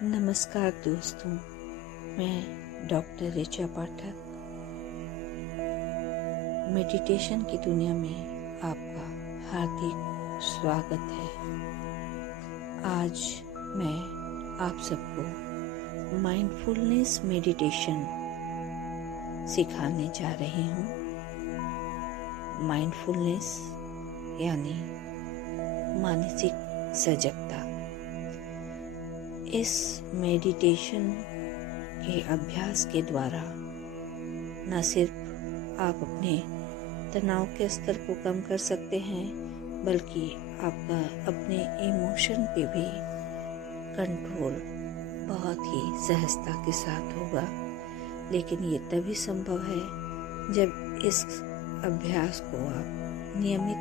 नमस्कार दोस्तों, मैं डॉक्टर ऋचा पाठक। मेडिटेशन की दुनिया में आपका हार्दिक स्वागत है। आज मैं आप सबको माइंडफुलनेस मेडिटेशन सिखाने जा रही हूँ। माइंडफुलनेस यानी मानसिक सजगता। इस मेडिटेशन के अभ्यास के द्वारा न सिर्फ आप अपने तनाव के स्तर को कम कर सकते हैं, बल्कि आपका अपने इमोशन पे भी कंट्रोल बहुत ही सहजता के साथ होगा। लेकिन ये तभी संभव है जब इस अभ्यास को आप नियमित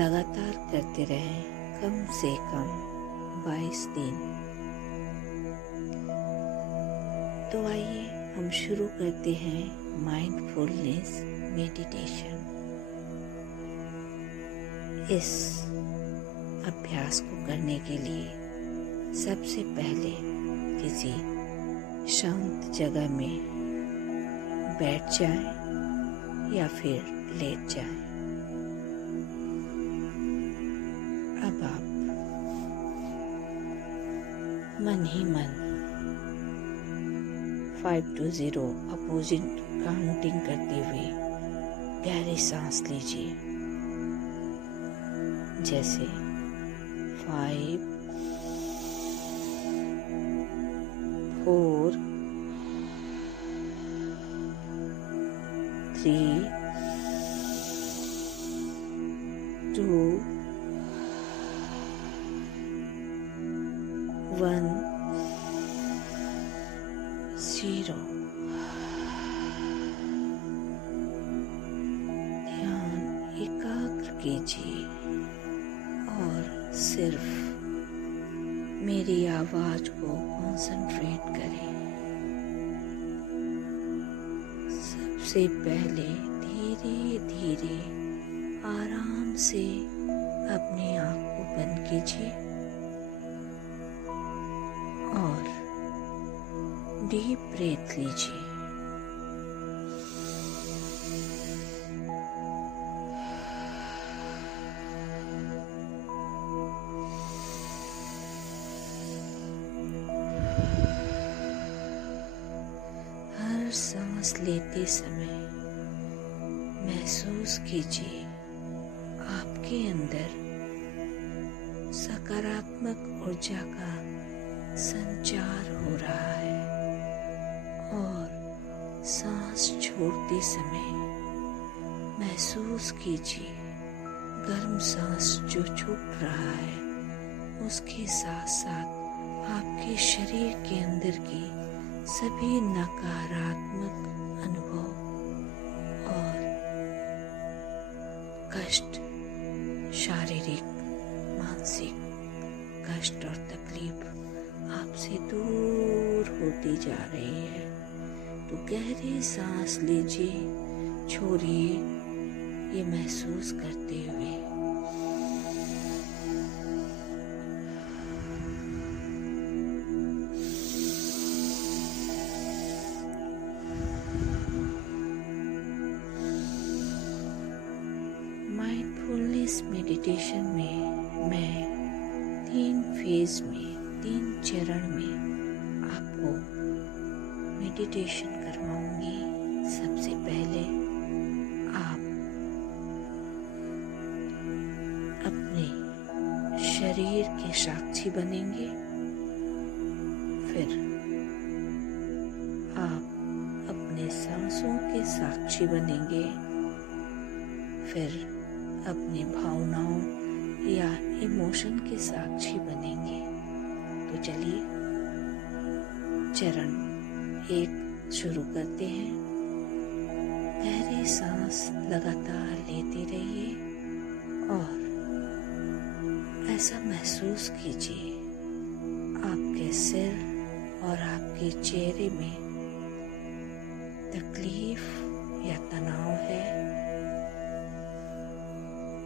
लगातार करते रहें, कम से कम 22 दिन। तो आइए हम शुरू करते हैं माइंडफुलनेस मेडिटेशन। इस अभ्यास को करने के लिए सबसे पहले किसी शांत जगह में बैठ जाएं या फिर लेट जाएं। अब आप मन ही मन 5 to 0 अपोजिट काउंटिंग करते हुए गहरी सांस लीजिए। जैसे 5, 4, 3, 2, 1, 0। ध्यान एकाग्र कीजिए और सिर्फ मेरी आवाज को कॉन्सेंट्रेट करें। सबसे पहले धीरे धीरे आराम से अपनी आँख को बंद कीजिए और डीप ब्रेथ लीजिए। हर सांस लेते समय महसूस कीजिए आपके अंदर सकारात्मक ऊर्जा का संचार हो रहा है, और सांस छोड़ते समय महसूस कीजिए गर्म सांस जो छूट रहा है, उसके साथ साथ आपके शरीर के अंदर की सभी नकारात्मक अनुभव और कष्ट, शारीरिक, मानसिक कष्ट और तकलीफ आपसे दूर होती जा रही है। तो गहरी सांस लीजिए, छोड़िए ये महसूस करते हुए। माइंडफुलनेस मेडिटेशन में मैं 3 फेज में, 3 चरण में आपको मेडिटेशन करवाऊंगी। सबसे पहले आप अपने शरीर के साक्षी बनेंगे, फिर आप अपने सांसों के साक्षी बनेंगे, फिर अपनी भावनाओं या इमोशन के साक्षी बनेंगे। तो चलिए चरण 1 शुरू करते हैं। गहरी सांस लगातार लेते रहिए और ऐसा महसूस कीजिए आपके सिर और आपके चेहरे में तकलीफ या तनाव है,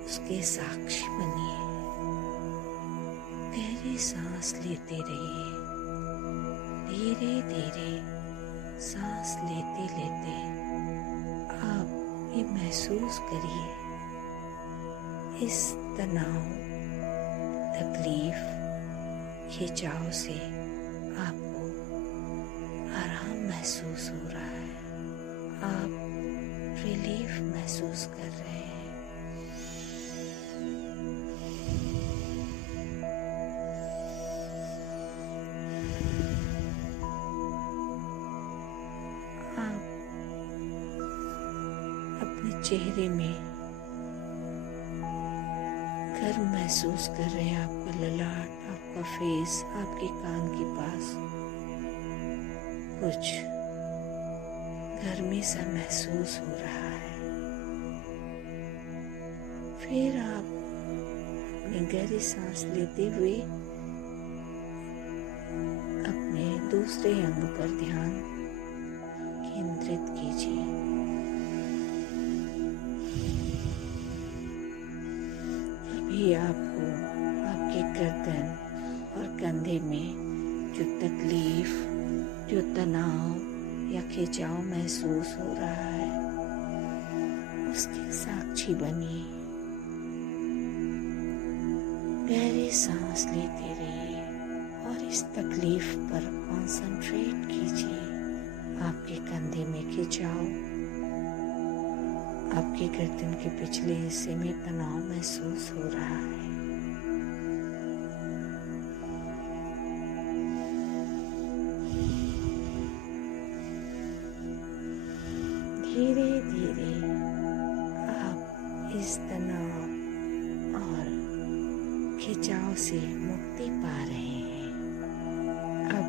उसके साक्षी बनिए। गहरी गहरी सांस लेते रहिए। धीरे धीरे सांस लेते लेते आप ये महसूस करिए इस तनाव, तकलीफ, खिंचाव से आपको आराम महसूस हो रहा है। आप रिलीफ महसूस कर रहे हैं। आप अपने चेहरे में गर्म महसूस कर रहे हैं। आपका ललाट, आपका फेस, आपके कान के पास कुछ गर्मी सा महसूस हो रहा है। फिर आप अपनी गहरी सांस लेते हुए अपने दूसरे अंग पर ध्यान केंद्रित कीजिए। अभी आपको आपके गर्दन और कंधे में जो तकलीफ, जो तनाव या खिंचाव महसूस हो रहा है, उसके साक्षी बनिए। गहरी सांस लेते रहिए और इस तकलीफ पर कंसंट्रेट कीजिए। आपके कंधे में खिंचाव, आपके गर्दन के पिछले हिस्से में तनाव महसूस हो रहा है। धीरे धीरे आप इस तनाव और खिंचाव से मुक्ति पा रहे हैं। अब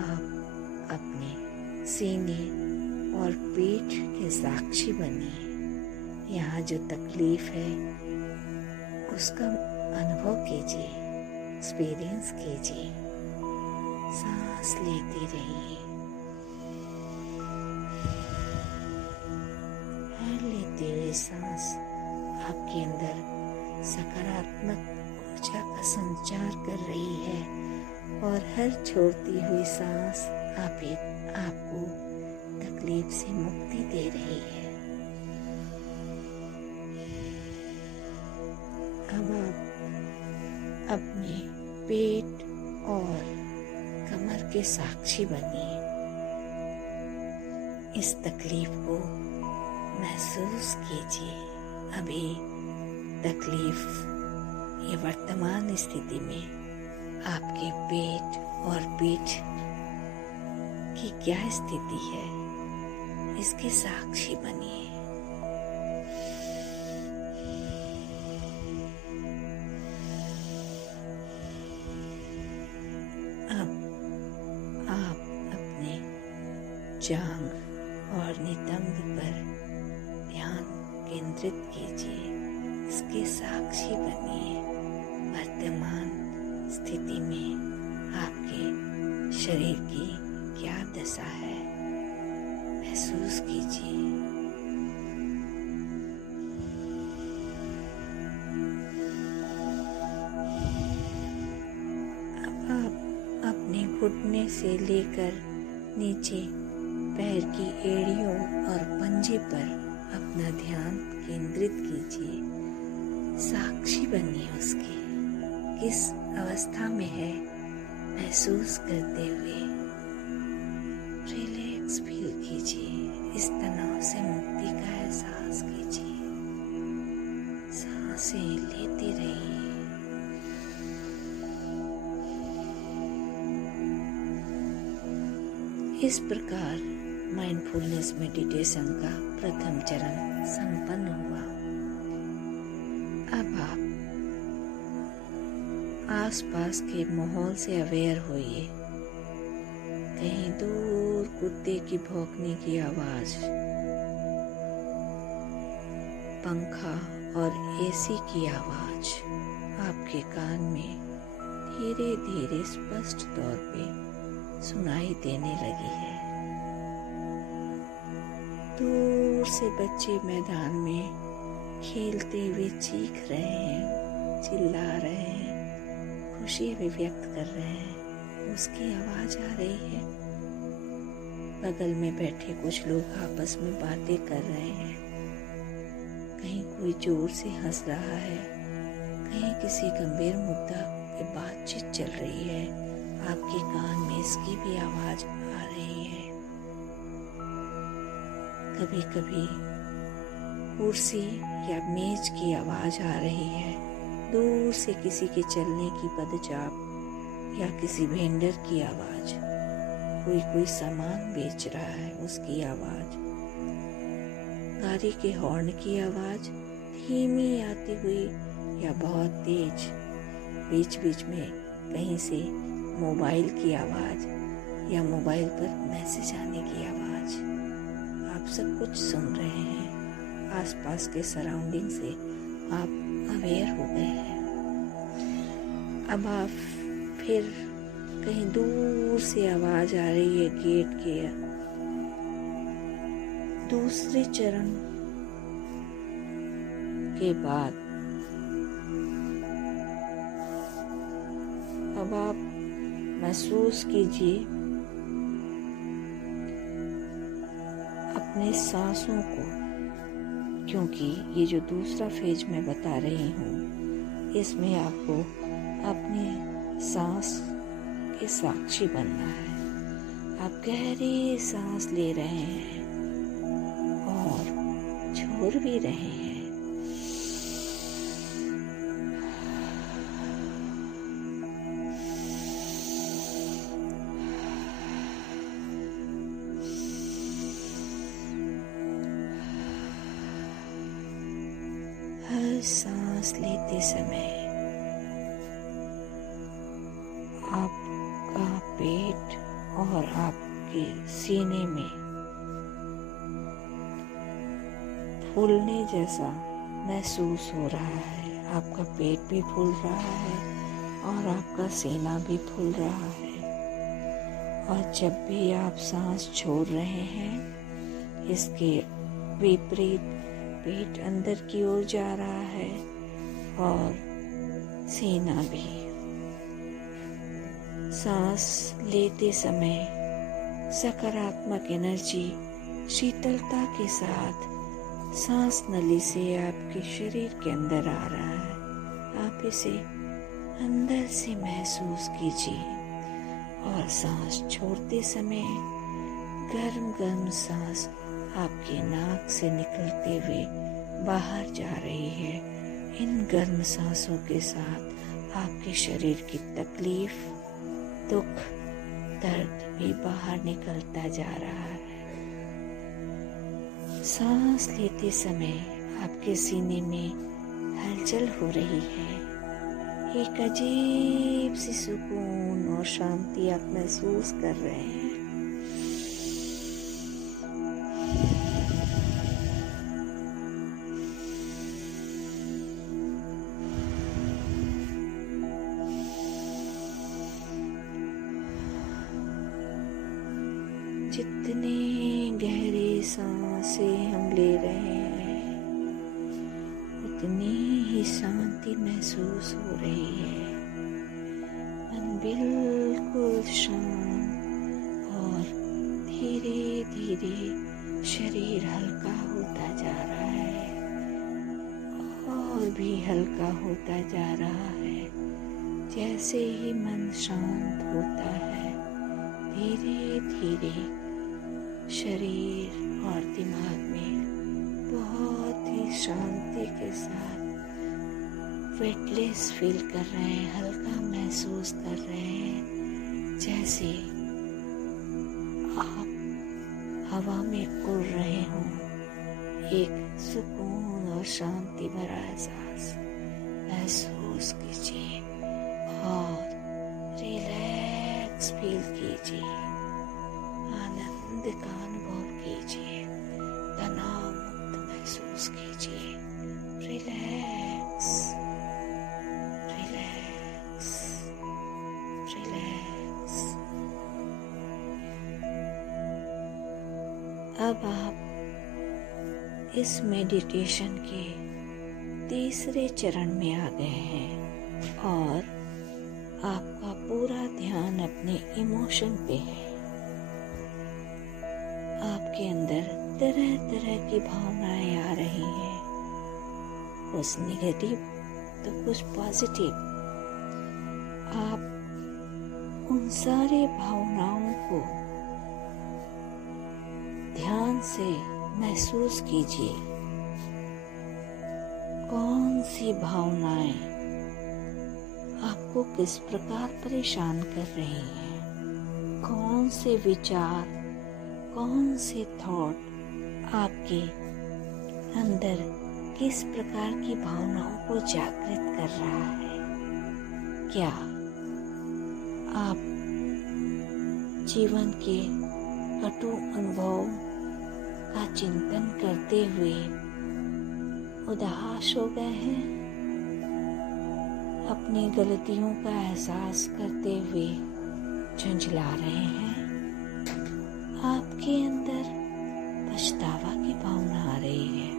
आप अपने सीने और पीठ के साक्षी बनिए। यहाँ जो तकलीफ है उसका अनुभव कीजिए, एक्सपीरियंस कीजिए। सांस लेते रहिए। लेते हुए सांस आपके अंदर सकारात्मक ऊर्जा का संचार कर रही है और हर छोड़ती हुई सांस आपको तकलीफ से मुक्ति दे रही है। अब आप अपने पेट और कमर के साक्षी बनिए। इस तकलीफ को महसूस कीजिए। अभी तकलीफ ये वर्तमान स्थिति में आपके पेट और पीठ की क्या स्थिति है, इसके साक्षी बनिए। अब आप अपने जांघ और नितंब पर ध्यान केंद्रित कीजिए। इसके साक्षी बनिए। वर्तमान स्थिति में आपके शरीर की क्या दशा है, महसूस कीजिए। अब आप अपने घुटने से लेकर नीचे पैर की एड़ियों और पंजे पर अपना ध्यान केंद्रित कीजिए। साक्षी बनिए उसके, किस अवस्था में है महसूस करते हुए रिलैक्स फील कीजिए। इस तनाव से मुक्ति का एहसास कीजिए। सांसें लेते रहिए। इस प्रकार माइंडफुलनेस मेडिटेशन का प्रथम चरण संपन्न हुआ। अब आप आसपास के माहौल से अवेयर होइए। कहीं दूर कुत्ते की भौंकने की आवाज, पंखा और एसी की आवाज आपके कान में धीरे धीरे स्पष्ट तौर पे सुनाई देने लगी है। दूर से बच्चे मैदान में खेलते हुए चीख रहे हैं, चिल्ला रहे हैं, खुशी भी व्यक्त कर रहे हैं, उसकी आवाज़ आ रही है। बगल में बैठे कुछ लोग आपस में बातें कर रहे हैं। कहीं कोई जोर से हंस रहा है, कहीं किसी गंभीर मुद्दा पे बातचीत चल रही है। आपके कान में इसकी भी आवाज़ आ रही है। कभी कभी कुर्सी या मेज की आवाज़ आ रही है, दूर से किसी के चलने की पदचाप या किसी वेंडर की आवाज़। कोई सामान बेच रहा है, उसकी आवाज़। गाड़ी के हॉर्न की आवाज़, धीमी आती हुई या बहुत तेज। बीच बीच में कहीं से मोबाइल की आवाज़ या मोबाइल पर मैसेज आने की आवाज़। आप सब कुछ सुन रहे हैं। आसपास के सराउंडिंग से आप अवेयर हो गए हैं। अब आप फिर कहीं दूर से आवाज़ आ रही है गेट के दूसरे चरण के बाद। अब आप महसूस कीजिए अपने सांसों को, क्योंकि ये जो दूसरा फेज मैं बता रही हूँ, इसमें आपको अपने सांस के साक्षी बनना है। आप गहरी सांस ले रहे हैं और छोड़ भी रहे हैं। हर सांस लेते समय आपका पेट और आपके सीने में फूलने जैसा महसूस हो रहा है। आपका पेट भी फूल रहा है और आपका सीना भी फूल रहा है। और जब भी आप सांस छोड़ रहे हैं, इसके विपरीत पेट अंदर की ओर जा रहा है और सीना भी। सांस लेते समय सकारात्मक एनर्जी शीतलता के साथ सांस नली से आपके शरीर के अंदर आ रहा है। आप इसे अंदर से महसूस कीजिए। और सांस छोड़ते समय गर्म गर्म सांस आपके नाक से निकलते हुए बाहर जा रही है। इन गर्म सांसों के साथ आपके शरीर की तकलीफ, दुख, दर्द भी बाहर निकलता जा रहा है। सांस लेते समय आपके सीने में हलचल हो रही है। एक अजीब सी सुकून और शांति आप महसूस कर रहे हैं। जितने गहरी सांसें हम ले रहे हैं, उतनी ही शांति महसूस हो रही है। मन बिल्कुल शांत और धीरे धीरे शरीर हल्का होता जा रहा है और भी हल्का होता जा रहा है। जैसे ही मन शांत होता है, धीरे धीरे शरीर और दिमाग में बहुत ही शांति के साथ वेटलेस फील कर रहे हैं, हल्का महसूस कर रहे हैं, जैसे आप हवा में उड़ रहे हों। एक सुकून और शांति भरा एहसास महसूस कीजिए और रिलैक्स फील कीजिए। आनंद का अनुभव कीजिए, तनाव मुक्त महसूस कीजिए। Relax relax relax. अब आप इस मेडिटेशन के तीसरे चरण में आ गए हैं और आपका पूरा ध्यान अपने इमोशन पे है। आपके अंदर तरह तरह की भावनाएं आ रही हैं, कुछ नेगेटिव तो कुछ पॉजिटिव। आप उन सारी भावनाओं को ध्यान से महसूस कीजिए। कौन सी भावनाएं आपको किस प्रकार परेशान कर रही हैं? कौन से विचार, कौन से थॉट आपके अंदर किस प्रकार की भावनाओं को जागृत कर रहा है? क्या आप जीवन के कटु अनुभव का चिंतन करते हुए उदास हो गए हैं? अपनी गलतियों का एहसास करते हुए झुंझला रहे हैं? आपके अंदर पछतावा की भावना आ रही है?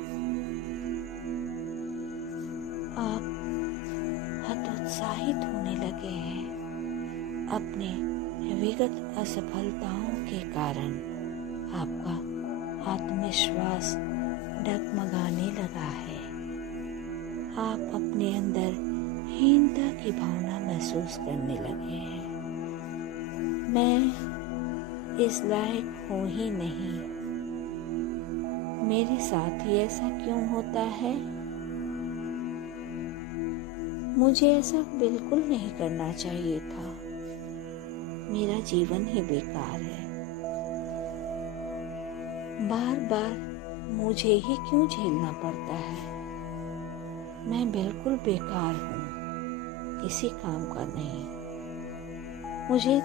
आप हतोत्साहित होने लगे हैं अपने विगत असफलताओं के कारण? आपका आत्मविश्वास डगमगाने लगा है। आप अपने अंदर हीनता की भावना महसूस करने लगे हैं। मैं इस लायक हूँ ही नहीं, मेरे साथ ही ऐसा क्यों होता है? मुझे ऐसा बिल्कुल नहीं करना चाहिए था। मेरा जीवन ही बेकार है। बार बार मुझे ही क्यों झेलना पड़ता है? मैं बिल्कुल बेकार हूँ, किसी काम का नहीं। मुझे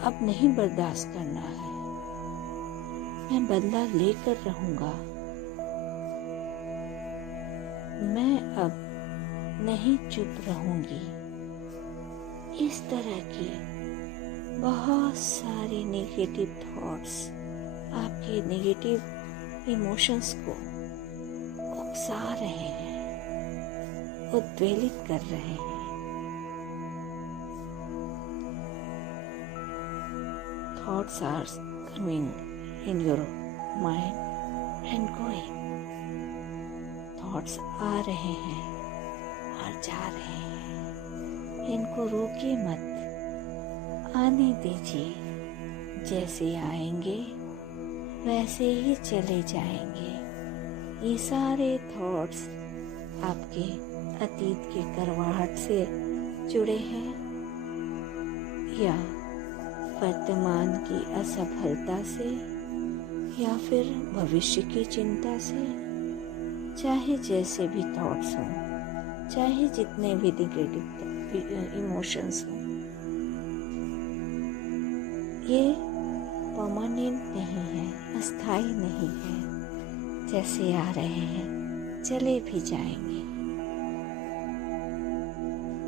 अब नहीं बर्दाश्त करना है। मैं बदला लेकर रहूंगा। मैं अब नहीं चुप रहूंगी। इस तरह की बहुत सारे नेगेटिव थॉट्स आपके नेगेटिव इमोशंस को उकसा रहे हैं, उद्वेलित कर रहे हैं। Thoughts are coming in your mind and going. Thoughts आ रहे हैं और जा रहे हैं। इनको रोकिए मत, आने दीजिए। जैसे आएंगे वैसे ही चले जाएंगे। ये सारे थॉट्स आपके अतीत के करवाहट से जुड़े हैं या वर्तमान की असफलता से या फिर भविष्य की चिंता से। चाहे जैसे भी थॉट्स हों, चाहे जितने भी नेगेटिव इमोशंस हों, ये परमानेंट नहीं है, अस्थाई नहीं है। जैसे आ रहे हैं चले भी जाएंगे।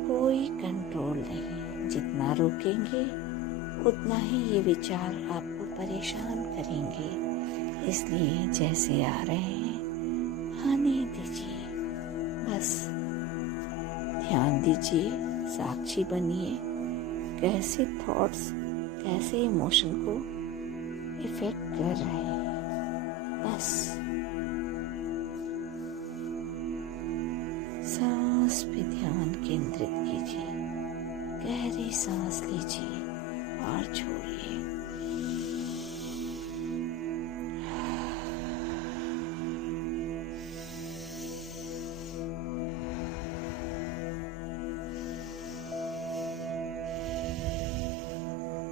कोई कंट्रोल नहीं। जितना रोकेंगे उतना ही ये विचार आपको परेशान करेंगे। इसलिए जैसे आ रहे हैं आने दीजिए। बस ध्यान दीजिए, साक्षी बनिए कैसे थॉट्स, कैसे इमोशन को इफेक्ट कर रहे हैं। बस सांस पे ध्यान केंद्रित कीजिए। गहरी सांस लीजिए और छोड़िए।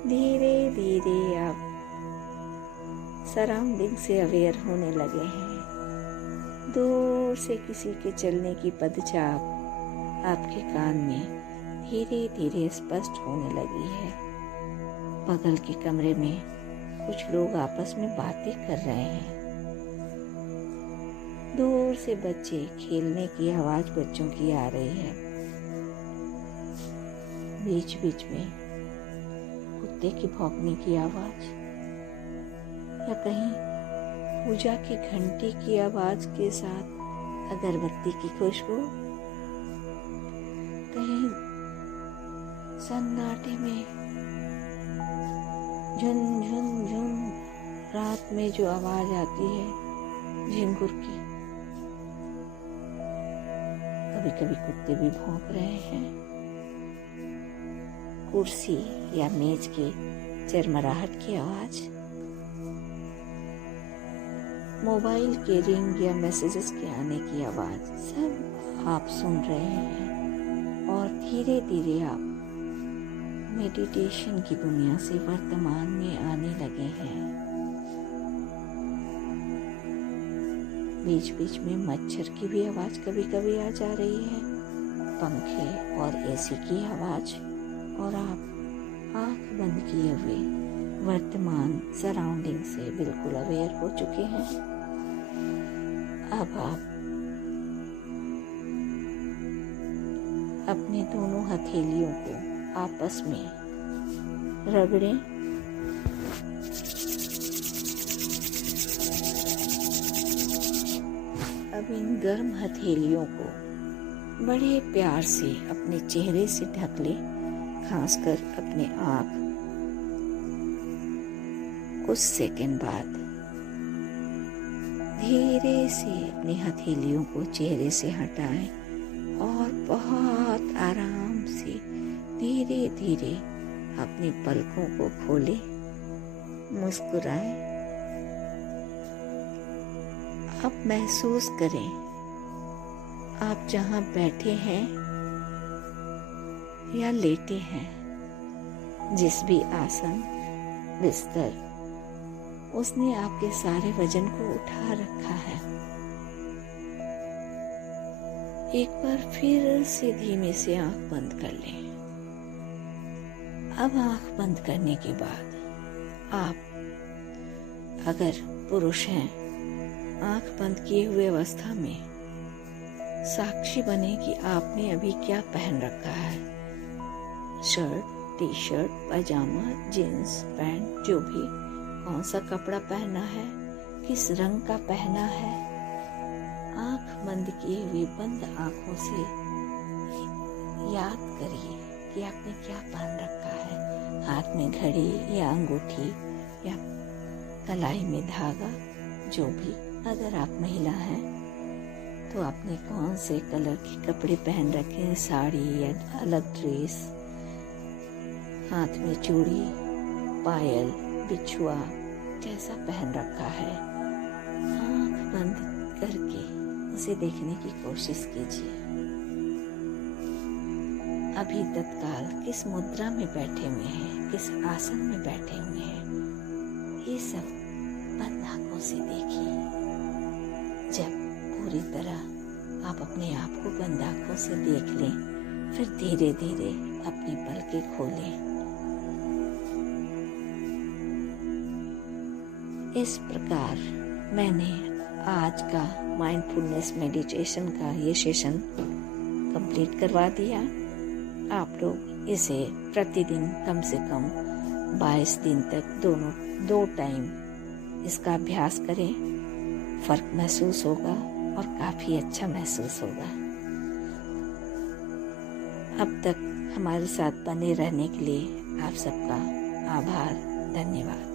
धीरे धीरे आप सराउंडिंग से अवेयर होने लगे हैं। दूर से किसी के चलने की पदचाप आपके कान में धीरे धीरे स्पष्ट होने लगी है। बगल के कमरे में कुछ लोग आपस में बातें कर रहे हैं। दूर से बच्चे खेलने की आवाज बच्चों की आ रही है। बीच बीच में कुत्ते की भौंकने की आवाज या कहीं पूजा की घंटी की आवाज के साथ अगरबत्ती की खुशबू, कहीं सन्नाटे में झुन झुन झुन रात में जो आवाज आती है झिंगुर की। कभी कभी कुत्ते भी भौंक रहे हैं। कुर्सी या मेज के चरमराहट की आवाज, मोबाइल के रिंग या मैसेजेस के आने की आवाज, सब आप सुन रहे हैं। और धीरे धीरे आप मेडिटेशन की दुनिया से वर्तमान में आने लगे हैं। बीच बीच में मच्छर की भी आवाज कभी कभी आ जा रही है, पंखे और एसी की आवाज, और आप आंख बंद किए हुए वर्तमान सराउंडिंग से बिल्कुल अवेयर हो चुके हैं। अब आप अपने दोनों हथेलियों को आपस में रगड़ें। अब इन गर्म हथेलियों को बड़े प्यार से अपने चेहरे से ढक लें, खासकर अपने आँख। कुछ सेकंड बाद धीरे से अपनी हथेलियों को चेहरे से हटाएं और बहुत आराम से धीरे धीरे अपनी पलकों को खोलें, मुस्कुराएं। अब महसूस करें आप जहां बैठे हैं या लेटे हैं, जिस भी आसन, बिस्तर, उसने आपके सारे वजन को उठा रखा है। एक बार फिर से धीमे से आंख बंद कर लें। अब आंख बंद करने के बाद आप अगर पुरुष हैं, आंख बंद किए हुए अवस्था में साक्षी बने कि आपने अभी क्या पहन रखा है। शर्ट, टी शर्ट, पैजामा, जीन्स, पैंट, जो भी, कौन सा कपड़ा पहना है, किस रंग का पहना है। आंख बंद किए हुए बंद आंखों से याद करिए कि आपने क्या पहन रखा है। हाथ में घड़ी या अंगूठी या कलाई में धागा, जो भी। अगर आप महिला हैं तो आपने कौन से कलर के कपड़े पहन रखे हैं, साड़ी या अलग ड्रेस। हाथ में चूड़ी, पायल, बिछुआ, जैसा पहन रखा है। आंख बंद करके उसे देखने की कोशिश कीजिए। अभी तत्काल किस मुद्रा में बैठे हुए हैं, किस आसन में बैठे हुए हैं, ये सब बंद आंखों से देखिए। जब पूरी तरह आप अपने आप को बंद आंखों से देख लें, फिर धीरे धीरे अपनी पलकें खोलें। इस प्रकार मैंने आज का माइंडफुलनेस मेडिटेशन का ये सेशन कंप्लीट करवा दिया। आप लोग इसे प्रतिदिन कम से कम 22 दिन तक दो टाइम इसका अभ्यास करें। फर्क महसूस होगा और काफ़ी अच्छा महसूस होगा। अब तक हमारे साथ बने रहने के लिए आप सबका आभार, धन्यवाद।